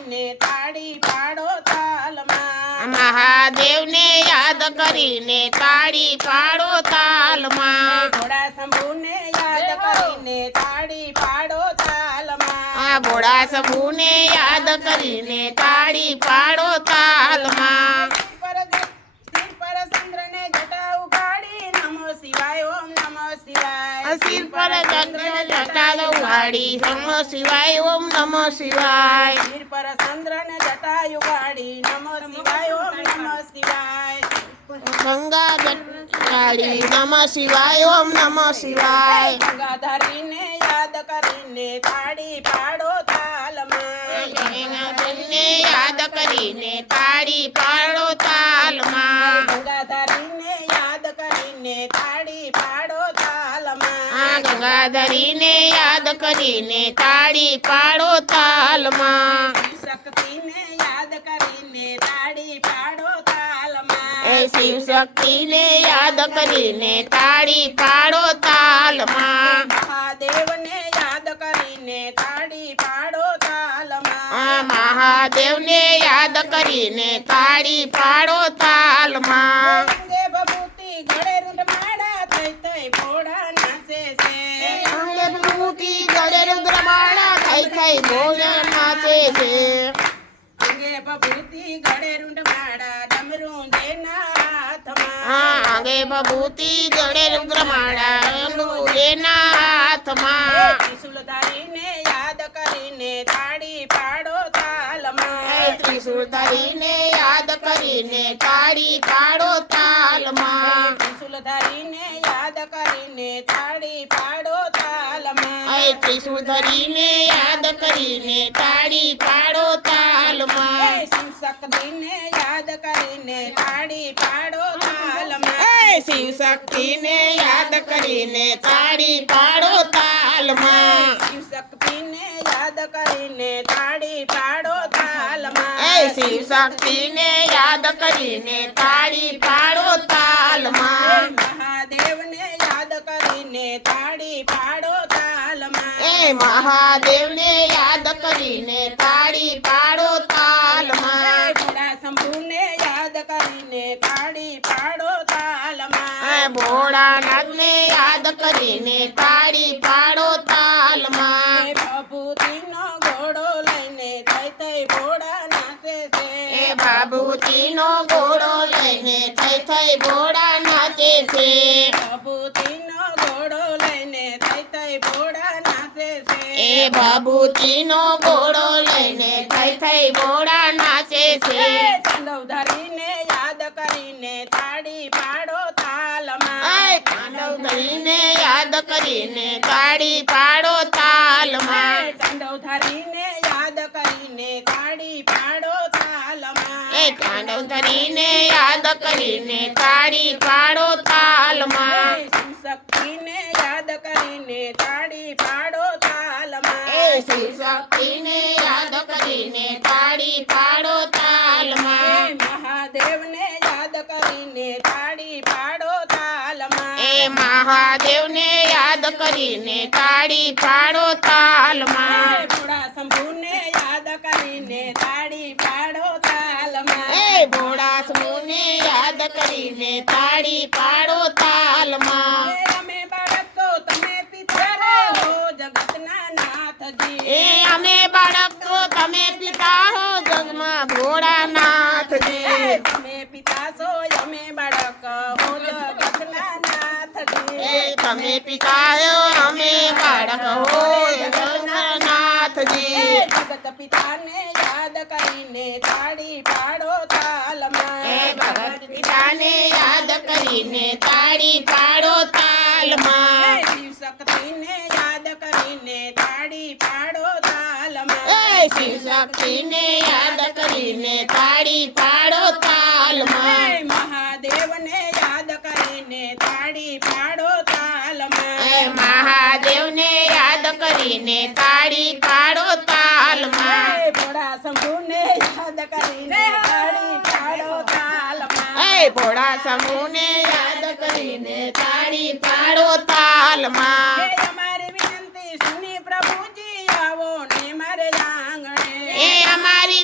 કરીને તાળી પાડો તાલમાં મહાદેવને યાદ કરીને તાળી પાડો તાલમાં ભોળા શંભુને યાદ કરીને તાળી પાડો તાલમાં ભોળા શંભુને યાદ કરીને તાળી પાડો તાલમાં સિર પર ચંદ્રને જટા ઉગાડી નમો શિવાય ઓમ નમો શિવાય સિર પર જટા ઉગાડી નમો શિવાય ઓમ નમો શિવાય સિર પર ચંદ્રને જટા ઉગાડી નમો શિવાય ઓમ નમો શિવાય ગંગા જટાડી નમો શિવાય ઓમ નમો શિવાય ગંગાધરીને યાદ કરીને તાળી પાડો તાલમાં ગંગાધરીને યાદ કરીને તાળી પાડો તાલમાં ગંગાધરીને યાદ કરીને તાળી પાડો તાલમાં ગંગાધરીને યાદ કરીને તાળી પાડો તાલમાં શક્તિને યાદ કરીને તાળી પાડો તાલમાં શિવ શક્તિને યાદ કરીને તાળી પાડો તાલમાં મહાદેવને યાદ કરીને તાળી પાડો તાલમાં મહાદેવને યાદ કરીને તાળી પાડો તાલમાં અંગે ભભૂતિ ગળે રૂંઢમાળા થઈ થઈ ભોળા નાચે છે અંગે ભભૂતિ ગળે રૂંઢમાળા થઈ થઈ ભોળા નાચે છે અંગે ભભૂતિ ગળે રૂંઢમાળા ડમરું જેના હાથમાં અંગે ભભૂતિ ગળે રૂંઢમાળા એના હાથમાં ત્રિશુલધારીને યાદ કરીને તાળી પાડો તાલમાં ત્રિશુલધારીને યાદ કરીને તાળી પાડો તાલમાં ત્રિશુલધારીને યાદ કરીને તાળી પાડો તાલમાં ત્રિશુલધારીને યાદ કરીને તાળી પાડો તાલમાં શિવ શક્તિને યાદ કરીને તાળી પાડો તાલમાં શિવ શક્તિને યાદ કરીને તાળી પાડો તાલમાં શિવ શક્તિને યાદ કરીને તાળી પાડો તાલમાં શિવ શક્તિને યાદ કરીને તાળી પાડો તાલમાં મહાદેવને યાદ કરીને તાળી પાડો તાલમાં મહાદેવને યાદ કરીને તાળી પાડો તાલમાં ભોળા શંભુને યાદ કરીને તાળી પાડો તાલમાં ભોળાનાથને યાદ કરીને તાળી પાડો તાલમાં ભભૂતિનો ઘોડો લઈને થઈ થઈ ભોળા નાચે છે બાબુજીનો ઘોડો લઈને થઈ થઈ ભોળા નાચે છે ભભૂતિનો ઘોડો લઈને થઈ થઈ ભોળા નાચે છે બાબુજીનો ઘોડો લઈને થઈ થઈ ભોળા નાચે છે તાંડવ ધરીને યાદ કરીને તાળી પાડો તાલમાં તાંડવ ધરીને યાદ કરીને તાળી પાડો તાલમાં તાંડવ ધરીને યાદ કરીને તાળી પાડો તાલમાં તાંડવ ધરીને યાદ કરીને તાળી પાડો તાલમાં શિવ શક્તિને યાદ કરીને તાળી પાડો તાલમાં શિવ શક્તિને યાદ કરીને તાળી પાડો તાલમાં મહાદેવને યાદ કરીને તાળી પાડો તાલમાં મહાદેવને યાદ કરીને તાળી પાડો તાલમાં ભોળા શંભુને યાદ કરીને તાળી પાડો તાલમાં ભોળા શંભુને યાદ કરીને તાળી પાડો તાલમાં અમે બાળકો તમે પિતા હો જગતના નાથજી અમે બાળકો તમે પિતા હો જગમાં ભોળાનાથજી તમે પિતા છો અમે બાળક હો જગતના નાથજી તમે પિતા હો અમે બાળક હો જગન્નાથજી જગત પિતાને યાદ કરીને તાળી પાડો તાલમાં ભગત પિતાને યાદ કરીને તાળી પાડો તાલમાં શિવ શક્તિને યાદ કરીને તાળી પાડો તાલમાં શિવ શક્તિને યાદ કરીને તાળી પાડો તાલમાં મહાદેવને યાદ કરીને તાળી પાડો તાલમાં મહાદેવને યાદ કરીને તાળી પાડો તાલમાં ભોળા શંભુને યાદ કરીને તાળી પાડો તાલમાં ભોળા શંભુને યાદ કરીને તાળી પાડો તાલમાં અમારી વિનંતી સુની પ્રભુજી આવો ને મારે આંગણે અમારી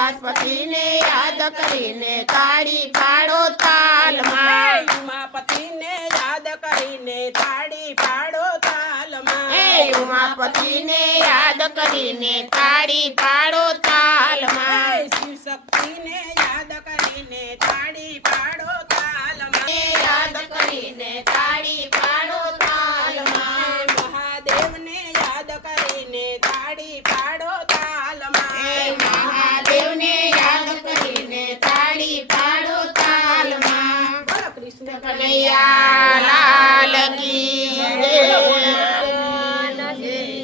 કૈલાસપતિને યાદ કરીને તાળી પાડો તાલમાં ઉમાપતિને યાદ કરીને તાળી પાડો તાલમાં હે ઉમાપતિને યાદ કરીને તાળી પાડો તાલમાં શિવ શક્તિને યાદ કરીને તાળી પાડો તાલમાં યાદ કરીને તાળી પાડો તાલમાં મહાદેવને યાદ કરીને તાળી પાડો તાલમાં મહાદેવને યાદ કરીને તાળી પાડો તાલમાં બોલો કૃષ્ણ કનૈયા લાલ કી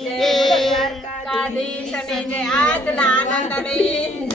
જય. દ્વારકાધીશને જય. આજના આનંદને